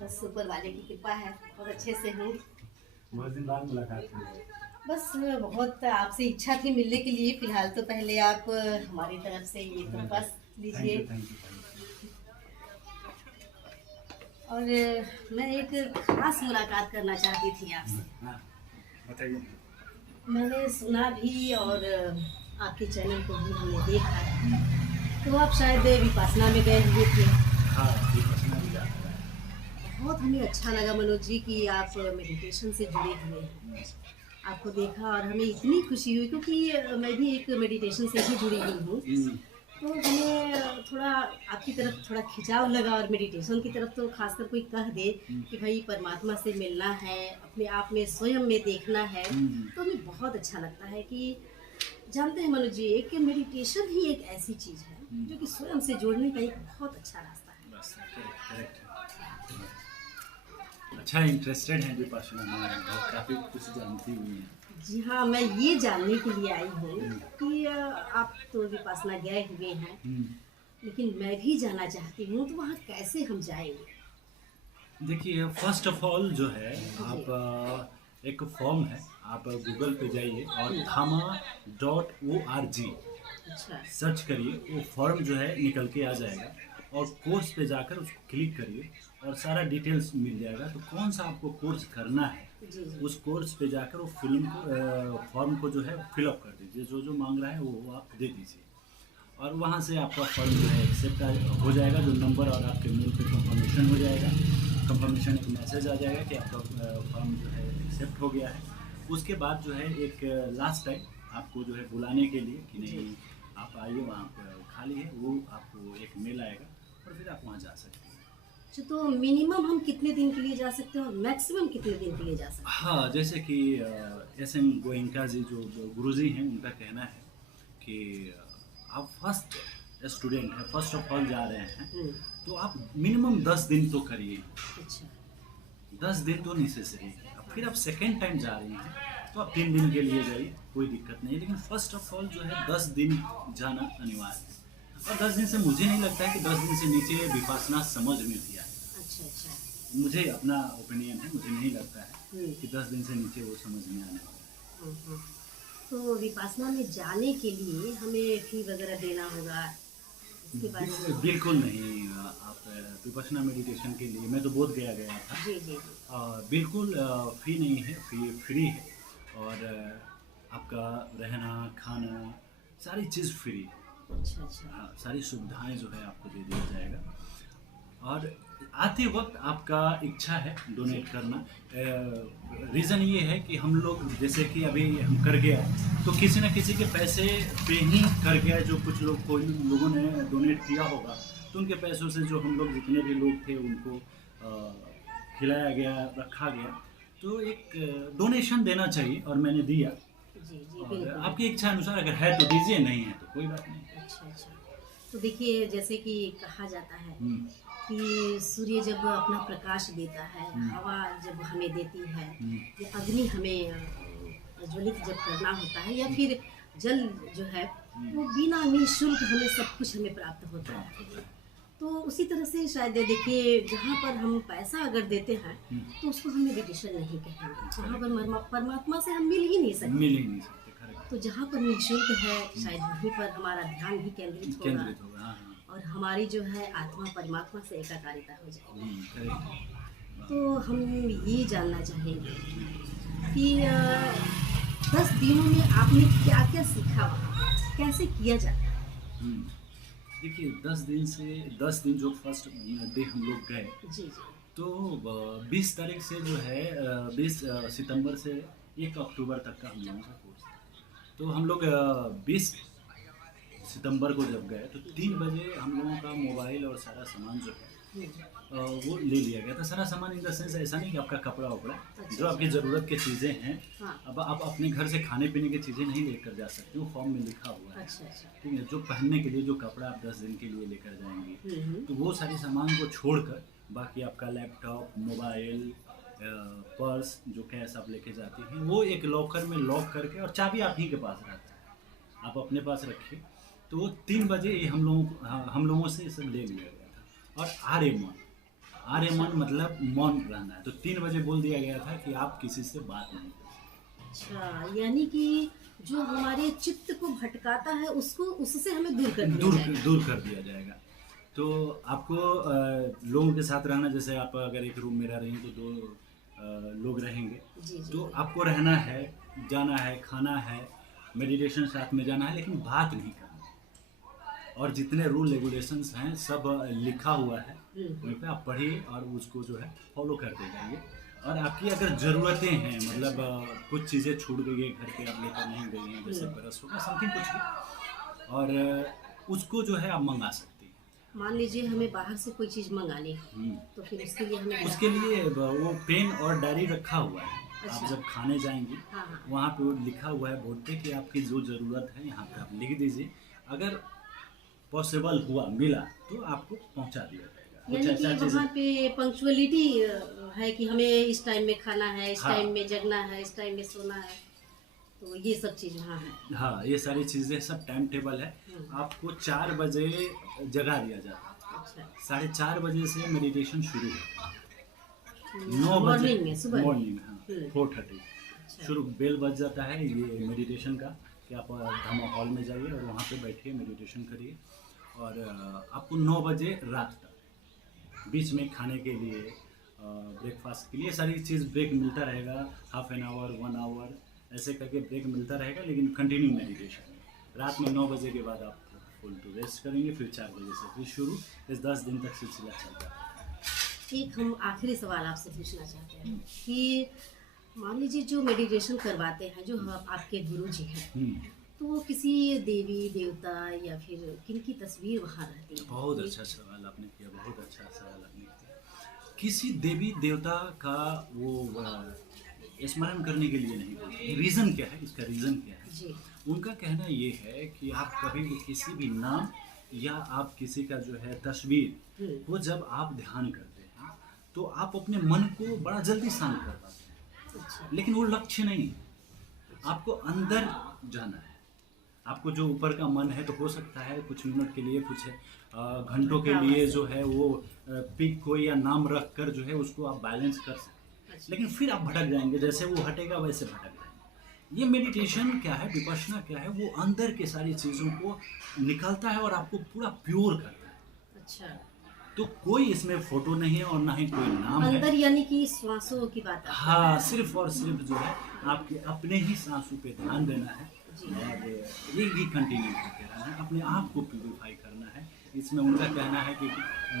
बस ऊपर वाले की कृपा है, बहुत अच्छे से हूँ। बहुत दिन बाद मुलाकात हुई। बस बहुत आपसे इच्छा थी मिलने के लिए। फिलहाल तो पहले आप हमारी तरफ से ये तोहफा थैंक लीजिए। यू थैंक यू थैंक और मैं एक खास मुलाकात करना चाहती थी यू। आपसे। हाँ बताइए। मैंने सुना भी और आपके चैनल को भी हमने देखा है। तो आप शायद विपासना में गए हुए थे। हाँ ये पसंद भी जाता है। बहुत हमें अच्छा लगा मनोज जी कि आप मेडिटेशन से जुड़े हुए हैं। आपको देखा और हमें इतनी खुशी हुई क्योंकि मैं भी एक मेडिटेशन से ही जुड़ी हुई हूँ। तो हमें थोड़ा आपकी तरफ थोड़ा खिंचाव लगा और मेडिटेशन की तरफ तो खासकर कोई कह दे कि भाई परमात्मा से मिलना है, अपने आप में स्वयं में देखना है, तो हमें बहुत अच्छा लगता है कि जानते हैं मनोज जी, एक मेडिटेशन ही एक ऐसी चीज़ है जो कि स्वयं से जुड़ने का एक बहुत अच्छा रास्ता है। बस करेक्ट है। अच्छा इंटरेस्टेड है विपाशना में और काफ़ी कुछ जानती हुई हैं। जी हाँ, मैं ये जानने के लिए आई हूँ कि आप तो विपासना गए हुए हैं, लेकिन मैं भी जाना चाहती हूँ, तो वहाँ कैसे हम जाएंगे? देखिए फर्स्ट ऑफ ऑल जो है जी। आप एक फॉर्म है, आप गूगल पे जाइए और Dhamma.org अच्छा। सर्च करिए, वो फॉर्म जो है निकल के आ जाएगा और कोर्स पे जाकर उसको क्लिक करिए और सारा डिटेल्स मिल जाएगा। तो कौन सा आपको कोर्स करना है जी जी। उस कोर्स पे जाकर वो फॉर्म को जो है फिलअप कर दीजिए, जो जो मांग रहा है वो आप दे दीजिए और वहाँ से आपका फॉर्म जो है एक्सेप्ट हो जाएगा। जो नंबर और आपके मेल पे कंफर्मेशन हो जाएगा, कंफर्मेशन एक मैसेज आ जाएगा कि आपका फॉर्म जो है एक्सेप्ट हो गया है। उसके बाद जो है एक लास्ट टाइम आपको जो है बुलाने के लिए कि जी। नहीं आप आइए, वहाँ पर खाली है, वो आपको एक मेल आएगा और फिर आप वहाँ जा सकते हैं। अच्छा, तो मिनिमम हम कितने दिन के लिए जा सकते हैं और मैक्सिमम कितने दिन के लिए जा सकते हाँ जैसे कि SM गोयनका जी जो गुरुजी हैं, उनका कहना है कि आप फर्स्ट स्टूडेंट हैं, फर्स्ट ऑफ ऑल जा रहे हैं, हैं? तो आप मिनिमम 10 दिन तो करिए। अच्छा। 10 दिन तो नेसेसरी है। अब फिर आप सेकेंड टाइम जा रही हैं तो आप 3 दिन के लिए जाइए, कोई दिक्कत नहीं है, लेकिन फर्स्ट ऑफ ऑल जो है 10 दिन जाना अनिवार्य है। और 10 दिन से मुझे नहीं लगता है कि 10 दिन से नीचे विपासना समझ में भी आए। अच्छा अच्छा। मुझे अपना ओपिनियन है, मुझे नहीं लगता है हम्म। कि 10 दिन से नीचे वो समझ में आने वाला है। हम्म। तो विपासना में जाने के लिए हमें फी वगैरह देना होगा, इसके बारे में? बिल्कुल नहीं। आप विपश्यना मेडिटेशन के लिए मैं तो बोध गया गया था। जी जी जी। बिल्कुल फ़ी नहीं है, फ़ी फ्री है और आपका रहना खाना सारी चीज़ फ्री है। अच्छा अच्छा। हाँ सारी सुविधाएं जो है आपको दे दिया जाएगा और आते वक्त आपका इच्छा है डोनेट करना। रीज़न ये है कि हम लोग जैसे कि अभी हम कर गया तो किसी न किसी के पैसे पे ही कर गया। जो कुछ लोग कोई लोगों ने डोनेट किया होगा तो उनके पैसों से जो हम लोग जितने भी लोग थे उनको खिलाया गया, रखा गया। तो एक डोनेशन देना चाहिए और मैंने दिया। जी जी और बिल्कुल। आपकी इच्छा अनुसार अगर है तो दीजिए, नहीं है तो कोई बात नहीं। अच्छा अच्छा। तो देखिए, जैसे कि कहा जाता है हम्म, कि सूर्य जब अपना प्रकाश देता है, हवा जब हमें देती है, या अग्नि हमें प्रज्वलित जब करना होता है, या फिर जल जो है वो बिना निःशुल्क हमें सब कुछ हमें प्राप्त होता है। तो उसी तरह से शायद देखिए, जहाँ पर हम पैसा अगर देते हैं तो उसको हम मेडिटेशन नहीं कहेंगे, वहाँ पर परमात्मा से हम मिल ही नहीं सकते। मिल ही नहीं सकते, करेक्ट। तो जहाँ पर निःशुल्क है शायद वहीं पर हमारा ध्यान भी केंद्रित होगा केंद्रित होगा, हाँ हाँ। और हमारी जो है आत्मा परमात्मा से एकाकारिता हो जाएगी। करेक्ट। तो हम ये जानना चाहेंगे कि 10 दिनों में आपने क्या क्या सीखा, वहाँ कैसे किया जाता है? देखिए 10 दिन जो फर्स्ट डे हम लोग गए जी जी। तो 20 तारीख से जो है 20 सितंबर से 1 अक्टूबर तक का हम लोगों का कोर्स था। तो हम लोग 20 सितंबर को जब गए तो 3 बजे हम लोगों का मोबाइल और सारा सामान जो है वो ले लिया गया था। सारा सामान इन द सेंस ऐसा नहीं कि आपका कपड़ा वपड़ा, जो आपकी ज़रूरत की चीज़ें हैं। हाँ। अब आप अपने घर से खाने पीने की चीज़ें नहीं लेकर जा सकते, वो फॉर्म में लिखा हुआ है। अच्छा अच्छा। ठीक है, जो पहनने के लिए जो कपड़ा आप 10 दिन के लिए लेकर जाएंगे तो वो सारी सामान को छोड़कर बाकी आपका लैपटॉप, मोबाइल, पर्स, जो कैश आप लेके जाते हैं वो एक लॉकर में लॉक करके, और चाबी आप ही के पास रहता है, आप अपने पास रखिए। तो वो 3 बजे ये हम लोगों से ये सब ले लिया गया था। और आर्यमन मतलब मौन रहना है। तो 3 बजे बोल दिया गया था कि आप किसी से बात नहीं करें। अच्छा, यानी कि जो हमारे चित्त को भटकाता है उसको उससे हमें दूर कर दिया दूर जाएगा। दूर कर दिया जाएगा। तो आपको लोगों के साथ रहना, जैसे आप अगर एक रूम में रह रही हैं तो 2 लोग रहेंगे, जी जी। तो आपको रहना है, जाना है, खाना है, मेडिटेशन साथ में जाना है, लेकिन बात नहीं करना। और जितने रूल रेगुलेशंस हैं सब लिखा हुआ है, वहीं पे आप पढ़िए और उसको जो है फॉलो करते जाइए। और आपकी अगर ज़रूरतें हैं, मतलब कुछ चीज़ें छूट गई है घर पे, आप लेकर नहीं गई हैं, जैसे ब्रश होगा समथिंग कुछ भी, और उसको जो है आप मंगा सकती हैं। मान लीजिए हमें बाहर से कोई चीज़ मंगानी है, हम्म। तो फिर उसके लिए हमें क्या उसके लिए वो पेन और डायरी रखा हुआ है। आप अच्छा। जब खाने जाएंगी हाँ हाँ। वहाँ पे वो लिखा हुआ है बोर्ड पे कि आपकी जो ज़रूरत है यहाँ पे आप लिख दीजिए। अगर पॉसिबल हुआ, मिला, तो आपको पहुँचा दिया जाएगा। कुछ यानी कि ऐसा चीज़ वहाँ पे पंक्चुअलिटी है कि हमें इस टाइम में खाना है, इस हाँ। टाइम में जगना है, इस टाइम में सोना है, तो ये सब चीज़ वहाँ है। हाँ, ये सारी चीज़ें सब टाइम टेबल है। आपको 4 बजे जगा दिया जाता है। अच्छा। 4:30 बजे से मेडिटेशन शुरू होता है। 9 बजे मॉर्निंग में, सुबह में? मॉर्निंग में, हाँ, 4:30 अच्छा। शुरू बेल बज जाता है ये मेडिटेशन का, कि आप धमा हॉल में जाइए और वहाँ पे बैठिए, मेडिटेशन करिए। और आपको 9 बजे रात तक बीच में खाने के लिए, ब्रेकफास्ट के लिए सारी चीज़ ब्रेक मिलता रहेगा। हाफ एन आवर, 1 आवर ऐसे करके ब्रेक मिलता रहेगा, लेकिन कंटिन्यू मेडिटेशन है। रात में 9 बजे के बाद आप फुल टू रेस्ट करेंगे, फिर 4 बजे से फिर शुरू। इस 10 दिन तक सिलसिला चलता है। एक हम आखिरी सवाल आपसे पूछना चाहते हैं कि मान लीजिए जो मेडिटेशन करवाते हैं, जो आपके गुरु जी हैं, हम्म। तो वो किसी देवी देवता या फिर किनकी तस्वीर वहाँ रहती है? बहुत अच्छा सवाल आपने किया, बहुत अच्छा सवाल आपने किया। किसी देवी देवता का वो स्मरण करने के लिए नहीं बोलते। रीज़न क्या है इसका? रीज़न क्या है? जी। उनका कहना ये है कि आप कभी भी किसी भी नाम या आप किसी का जो है तस्वीर वो जब आप ध्यान करते हैं तो आप अपने मन को बड़ा जल्दी शांत कर पाते हैं। अच्छा। लेकिन वो लक्ष्य नहीं है, आपको अंदर जाना है। आपको जो ऊपर का मन है तो हो सकता है कुछ मिनट के लिए, कुछ घंटों के लिए जो है वो पिक को या नाम रख कर जो है उसको आप बैलेंस कर सकते हैं, लेकिन फिर आप भटक जाएंगे। जैसे वो हटेगा वैसे भटक जाएंगे। ये मेडिटेशन क्या है, विपश्यना क्या है, वो अंदर के सारी चीज़ों को निकालता है और आपको पूरा प्योर करता है। अच्छा। तो कोई इसमें फोटो नहीं है और ना ही कोई नाम है। अंदर यानी कि श्वासों की बात आप हाँ, सिर्फ और सिर्फ जो है आपके अपने ही सांसों पे ध्यान देना है और यही कंटिन्यू करते रहना है, अपने आप को प्यूरिफाई करना है। इसमें उनका कहना है कि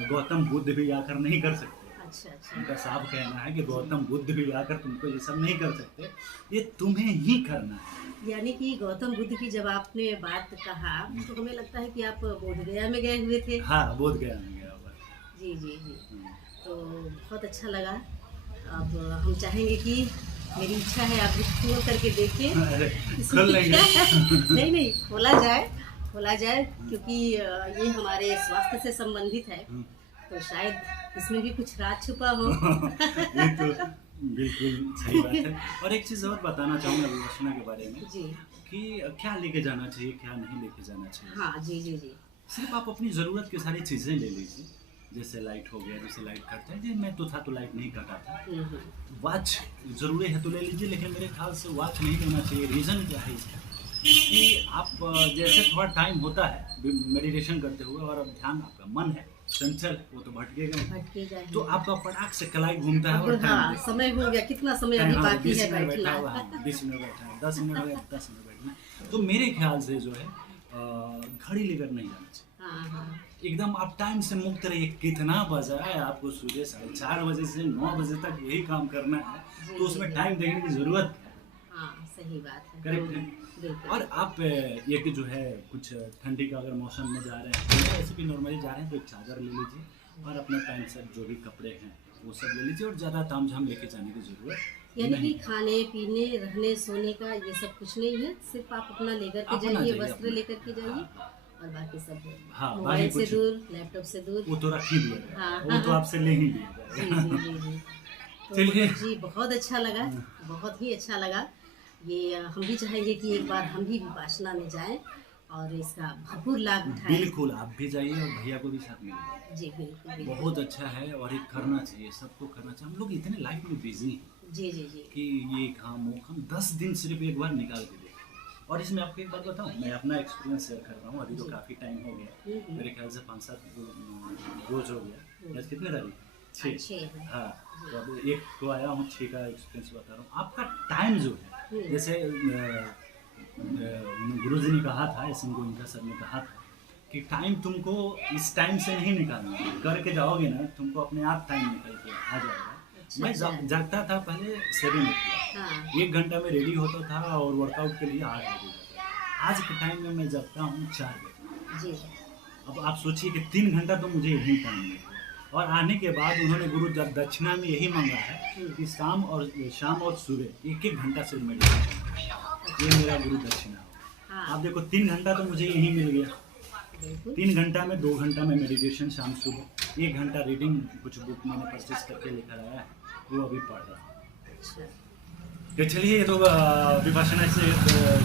गौतम बुद्ध भी आकर नहीं कर सकते। अच्छा अच्छा। उनका साफ कहना है कि गौतम बुद्ध भी आकर तुमको ये सब नहीं कर सकते, ये तुम्हें ही करना है। यानी कि गौतम बुद्ध की जब आपने बात कहा तो हमें लगता है कि आप बोधगया में गए हुए थे। हाँ, बोध गया में गया हुआ। जी जी जी। तो बहुत अच्छा लगा। अब हम चाहेंगे कि मेरी इच्छा है आप भी खोल करके देखिए। अरे, खोल लेंगे। नहीं नहीं, खोला जाए क्योंकि ये हमारे स्वास्थ्य से संबंधित है, तो शायद इसमें भी कुछ राज छुपा हो। ये तो बिल्कुल सही बात है। और एक चीज़ और बताना चाहूँगा विपश्यना के बारे में जी। कि क्या लेके जाना चाहिए, क्या नहीं लेके जाना चाहिए। हाँ जी जी जी। सिर्फ आप अपनी ज़रूरत की सारी चीज़ें ले लीजिए। जैसे लाइट हो गया, जैसे लाइट कटता है, मैं तो था तो लाइट नहीं कटा था। वॉच ज़रूरी है तो ले लीजिए, लेकिन मेरे ख्याल से वॉच नहीं लेना चाहिए। रीज़न क्या है इसका कि आप जैसे थोड़ा टाइम होता है मेडिटेशन करते हुए और अब ध्यान आपका मन है चंचल, वो तो भटकेगा तो आपका फटाक से कलाई घूमता है। और हाँ, समय हो गया, कितना समय अभी बाकी है बैठना। 20 मिनट बैठा है, 10 मिनट बैठा, 10 मिनट बैठना। तो मेरे ख्याल से जो है घड़ी लेकर नहीं जाना चाहिए। हाँ हाँ। एकदम आप टाइम से मुक्त रहिए। कितना बजा है आपको? सुबह 4:30 बजे से 9 बजे तक यही काम करना है, तो उसमें टाइम देने की जरूरत है। हाँ, सही बात है। करेक्ट है। बिल्कुल। और आप ये कि जो है कुछ ठंडी का अगर मौसम में जा रहे हैं तो ऐसे भी नॉर्मली जा रहे हैं तो एक चादर ले लीजिए और अपने पैंट शर्ट जो भी कपड़े हैं वो सब ले लीजिए, और ज़्यादा तामझाम लेके जाने की ज़रूरत यानी कि नहीं। खाने पीने रहने सोने का ये सब कुछ नहीं है, सिर्फ आप अपना लेकर के अपना जाइए, जाइए, वस्त्र अपना। लेकर के जाइए। हाँ, और बाकी सब हाँ, मोबाइल बाकी से कुछ दूर, लैपटॉप से दूर। वो तो रख ही दिया जाएगा। हाँ, वो तो आपसे ले ही लिया जी जाएगा। जी जी जी। तो चलिए। जी बहुत अच्छा लगा, बहुत ही अच्छा लगा। ये हम भी चाहेंगे कि एक बार हम भी विपासना में जाएं, और इसका भरपूर लाभ उठाएं। बिल्कुल, आप भी जाइए और भैया को भी साथ में ले जाइए। जी बिल्कुल बिल्कुल। बहुत अच्छा है और ये करना चाहिए, सबको करना चाहिए। हम लोग इतने लाइफ में बिजी हैं जी जी जी। कि ये काम वो काम 10 दिन सिर्फ एक बार निकाल के देखें। और इसमें आपको एक बात बताऊं, मैं अपना एक्सपीरियंस शेयर कर रहा हूँ। अभी तो जी। काफ़ी टाइम हो गया, मेरे ख्याल से 5-7 रोज हो गया। आज कितने तारीख? 6। अच्छे हैं। हाँ, तो अब एक को आया हूँ, 6 का एक्सपीरियंस बता रहा हूँ। आपका टाइम जो है, जैसे गुरुजी ने कहा था, एस एन गोइंका सर ने कहा था कि टाइम तुमको इस टाइम से नहीं निकालना है, करके जाओगे ना तुमको अपने आप टाइम निकल के आ जाएगा। अच्छा, मैं अच्छा। जागता था पहले 7 o'clock, हाँ 1 घंटा में रेडी होता था और वर्कआउट के लिए 8 बजे जाता था। आज के टाइम में मैं जगता हूँ 4 बजे। जी अब आप सोचिए कि 3 घंटा तो मुझे यही टाइम मिल गया। और आने के बाद उन्होंने गुरु दक्षिणा में यही मांगा है कि शाम और सुबह 1-1 घंटा सिर्फ मेडिटेशन, ये मेरा गुरु दक्षिणा। हाँ आप देखो 3 घंटा तो मुझे यही मिल गया। बिल्कुल। 3 घंटा में 2 घंटा में मेडिटेशन शाम सुबह, 1 घंटा रीडिंग, कुछ बुक मैंने परचेज करके लेकर आया है, वो अभी पढ़ रहा हूँ। अच्छा तो चलिए, ये तो विपाशना से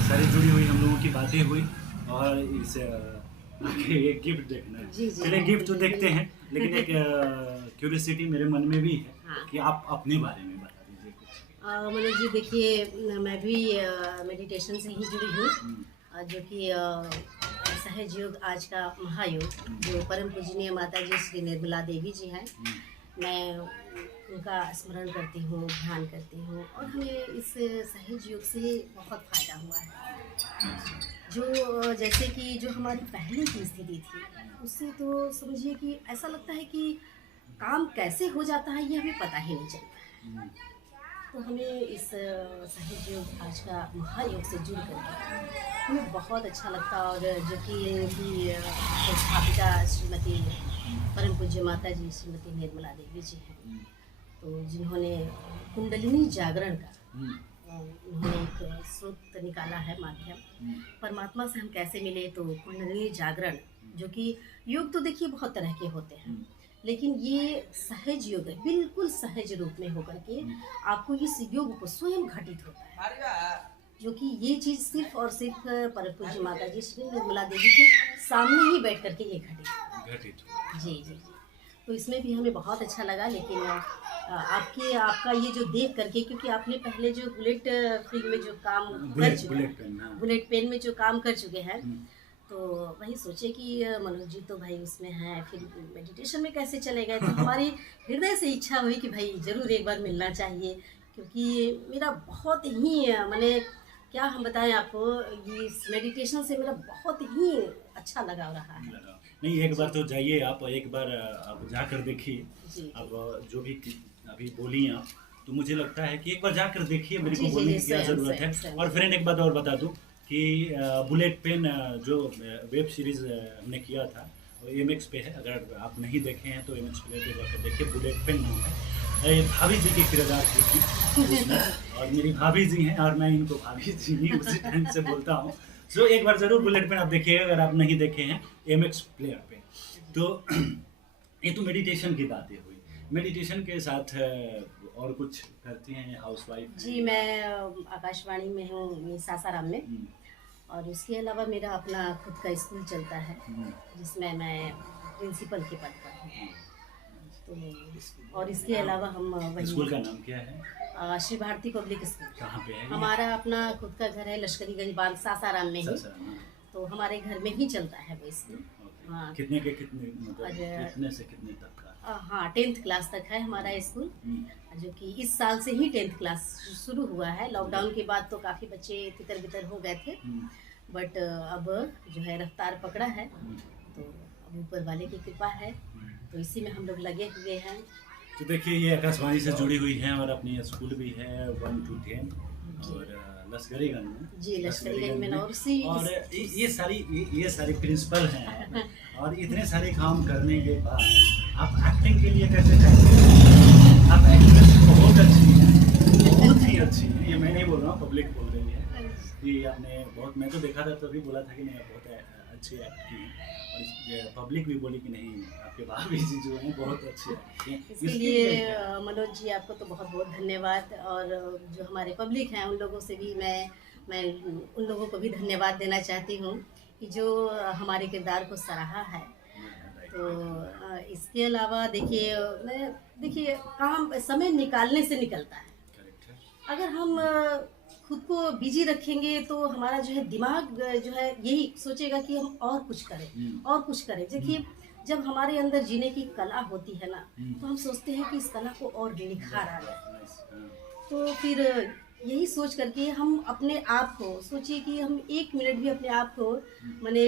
सारी जुड़ी हुई हम लोगों की बातें हुई। और इस आगे एक गिफ्ट देखना है। जी, जी, चलिए गिफ्ट तो बिल्कुल, देखते हैं, लेकिन एक क्यूरियोसिटी मेरे मन में भी है हाँ। कि आप अपने बारे में बता दीजिए कुछ। मनोज जी देखिए, मैं भी मेडिटेशन से ही जुड़ी हूँ, जो कि सहज योग आज का महायोग जो परम पूजनीय माता जी श्री निर्मला देवी जी हैं, मैं उनका स्मरण करती हूँ, ध्यान करती हूँ और हमें इस सहज योग से बहुत फ़ायदा हुआ है। जो जैसे कि जो हमारी पहले की स्थिति थी उससे तो समझिए कि ऐसा लगता है कि काम कैसे हो जाता है ये हमें पता ही नहीं चलता है। तो हमें इस सहज योग आज का महायोग से जुड़ करके हमें बहुत अच्छा लगता। और जो कि इनकी संस्थापिका श्रीमती परम पूज्य माता जी श्रीमती निर्मला देवी जी हैं, तो जिन्होंने कुंडलिनी जागरण का उन्होंने एक स्रोत निकाला है, माध्यम। परमात्मा से हम कैसे मिले, तो कुंडलिनी जागरण, जो कि योग तो देखिए बहुत तरह के होते हैं, लेकिन ये सहज योग है, बिल्कुल सहज रूप में होकर के आपको इस योग को स्वयं घटित होता है, जो कि ये चीज़ सिर्फ और सिर्फ परम पूज्य माता जी श्री निर्मला देवी के सामने ही बैठ करके ये घटित। जी जी जी। तो इसमें भी हमें बहुत अच्छा लगा। लेकिन आपका ये जो देख करके, क्योंकि आपने पहले जो बुलेट फिल्म में जो काम कर चुके हैं, बुलेट पेन में जो काम कर चुके हैं, तो वही सोचे कि मनोज जी तो भाई उसमें है, फिर मेडिटेशन में कैसे चले गए। तो हमारी हृदय से इच्छा हुई कि भाई ज़रूर एक बार मिलना चाहिए, क्योंकि मेरा बहुत ही मैंने क्या हम बताएं आपको, ये मेडिटेशन से मेरा बहुत ही अच्छा लगाव रहा है। नहीं, एक बार तो जाइए आप, एक बार आप जाकर देखिए। अब जो भी अभी बोली आप, तो मुझे लगता है कि एक बार जाकर देखिए, मेरे को बोलने की क्या ज़रूरत है। और फ्रेंड एक बात और बता दूं कि बुलेट पेन जो वेब सीरीज़ हमने किया था MX पे है, अगर आप नहीं देखे हैं तो MX पे जाकर देखिए, बुलेट पेन नाम है। भाभी जी की किरदार थी और मेरी भाभी जी हैं और मैं इनको भाभी जी ही उसी टाइम से बोलता हूँ। सो एक बार ज़रूर बुलेट पेन आप देखिएगा अगर आप नहीं देखे हैं MX प्लेयर पे। तो ये तो मेडिटेशन की बातें हुई। मेडिटेशन के साथ और कुछ करती हैं हाउसवाइफ? जी, मैं आकाशवाणी में हूँ सासाराम में, और उसके अलावा मेरा अपना खुद का स्कूल चलता है जिसमें मैं प्रिंसिपल के पद पर हूँ। तो और इसके अलावा हम वही, स्कूल का नाम क्या है? Shri Bharati public school. कहाँ पे है? हमारा अपना खुद का घर है लश्करीगंज बाल सासाराम में ही, तो हमारे घर में ही चलता है वो स्कूल। हाँ। कितने मतलब कितने से कितने तक का? हाँ, 10th क्लास तक है हमारा स्कूल, जो कि इस साल से ही 10th क्लास शुरू हुआ है। लॉकडाउन के बाद तो काफ़ी बच्चे तितर बितर हो गए थे, बट अब जो है रफ्तार पकड़ा है, तो अब ऊपर वाले की कृपा है, तो इसी में हम लोग लगे हुए हैं। तो देखिए, ये आकाशवाणी से जुड़ी हुई हैं और अपनी स्कूल भी है 1 to 10 और लश्करीगंज में। जी, लश्करीगंज में। और ये सारी प्रिंसिपल हैं और इतने सारे काम करने के बाद आप एक्टिंग के लिए कैसे चाहते? आप एक्ट्रेस बहुत अच्छी हैं, बहुत ही अच्छी हैं। ये मैं नहीं बोल रहा हूँ, पब्लिक बोल रही है कि आपने बहुत, मैं तो देखा था तभी बोला था कि नहीं बहुत अच्छी एक्ट की है, और पब्लिक भी बोली कि नहीं आपके भाभी जी जो हैं बहुत अच्छी एक्ट हैं। इसके लिए मनोज जी आपको तो बहुत बहुत धन्यवाद, और जो हमारे पब्लिक हैं उन लोगों से भी मैं उन लोगों को भी धन्यवाद देना चाहती हूँ कि जो हमारे किरदार को सराहा है। तो इसके अलावा देखिए मैं देखिए काम समय निकालने से निकलता है। करेक्ट है। अगर हम खुद को बिजी रखेंगे तो हमारा जो है दिमाग जो है यही सोचेगा कि हम और कुछ करें और कुछ करें। देखिए जब हमारे अंदर जीने की कला होती है ना, तो हम सोचते हैं कि इस कला को और निखारा जाए। तो फिर यही सोच करके हम अपने आप को सोचिए कि हम 1 मिनट भी अपने आप को माने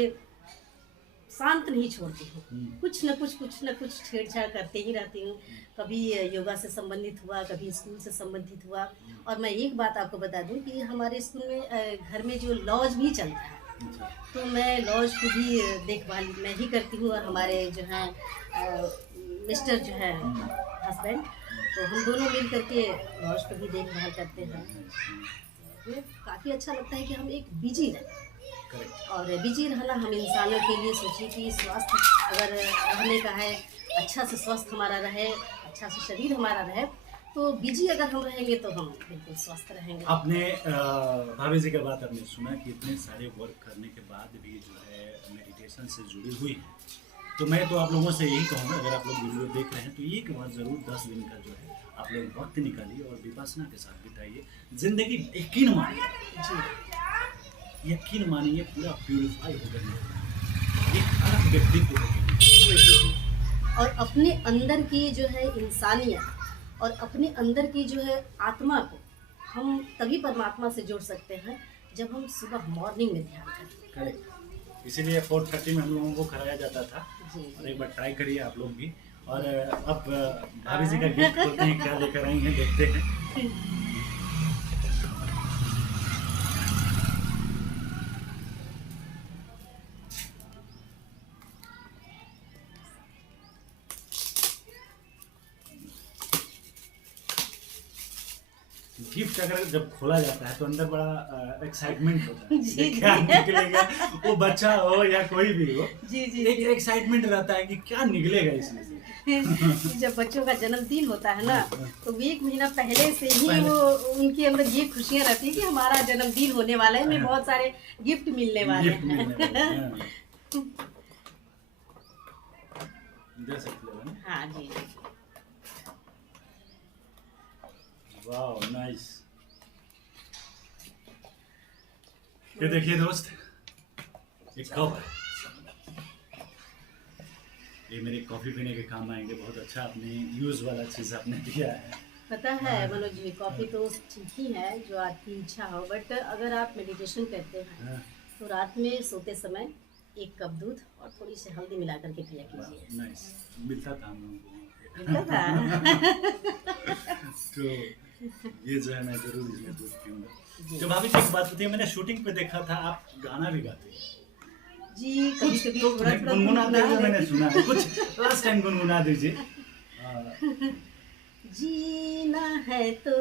शांत नहीं छोड़ती हूँ। कुछ न कुछ छेड़छाड़ करते ही रहती हूँ। कभी योगा से संबंधित हुआ, कभी स्कूल से संबंधित हुआ। और मैं एक बात आपको बता दूँ कि हमारे स्कूल में घर में जो लॉज भी चलता है, तो मैं लॉज को भी देखभाल मैं ही करती हूँ। और हमारे जो हैं मिस्टर जो है हस्बैंड, तो हम दोनों मिल करके लॉज को भी देखभाल करते हैं। तो काफ़ी अच्छा लगता है कि हम एक बिजी रहें। और बिजी रहना हम इंसानों के लिए सोचिए कि स्वास्थ्य अगर रहने का है, अच्छा से स्वस्थ हमारा रहे, अच्छा से शरीर हमारा रहे, तो बिजी अगर हम रहेंगे तो हम बिल्कुल स्वस्थ रहेंगे। आपने भाभी जी का बात आपने सुना कि इतने सारे वर्क करने के बाद भी जो है मेडिटेशन से जुड़ी हुई है। तो मैं तो आप लोगों से यही कहूँगा, अगर आप लोग वीडियो देख रहे हैं तो एक बार ज़रूर 10 दिन का जो है आप लोग वक्त निकालिए और विपස්සना के साथ बिताइए। ज़िंदगी यकीन मानिए पूरा प्यूरिफाई होकर निकलेगा, एक अलग व्यक्तित्व होकर। और अपने अंदर की जो है इंसानियत और अपने अंदर की जो है आत्मा को हम तभी परमात्मा से जोड़ सकते हैं जब हम सुबह मॉर्निंग में ध्यान करें। करेक्ट, इसीलिए 4:30 में हम लोगों को कराया जाता था। और एक बार ट्राई करिए आप लोग भी। और अब भाभी जी का गिफ्ट खोलते हैं, क्या लेकर आई हैं देखते हैं। गिफ्ट अगर जब खोला जाता है तो अंदर बड़ा एक्साइटमेंट होता है जी, कि क्या निकलेगा, वो बच्चा हो या कोई भी हो। जी एक एक्साइटमेंट रहता है कि क्या निकलेगा इसमें से। जब बच्चों का जन्मदिन होता है ना, तो 1 महीना पहले से ही वो उनके अंदर ये खुशियाँ रहती है कि हमारा जन्मदिन होने वाला है, हमें बहुत सारे गिफ्ट मिलने वाले हैं। हाँ जी। Wow nice. ये देखिए दोस्त, एक कप है, ये मेरे कॉफी पीने के काम आएंगे। बहुत अच्छा आपने यूज वाला चीज आपने दिया है। पता है मनोज जी, कॉफी तो ठीक ही है जो आपकी इच्छा हो, बट अगर आप मेडिटेशन करते हैं तो रात में सोते समय 1 कप दूध और थोड़ी सी हल्दी मिला करके पिया कीजिए। नाइस, मिलता था हम लोगों को। मिलता था। तो ये जो है मैं जरूर इसमें दूध पीऊंगा। तो भाभी जी एक बात बताइए, मैंने शूटिंग पे देखा था आप गाना भी गाते हैं। जी, कभी कभी तो गुनगुनाते हुए मैंने सुना है, कुछ लास्ट टाइम गुनगुना दीजिए। जीना है तो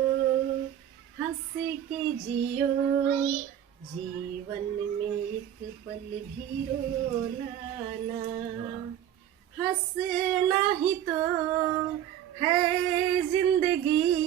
हंस के जियो, जीवन में एक पल भी रोना ना, हंसना ही तो है जिंदगी।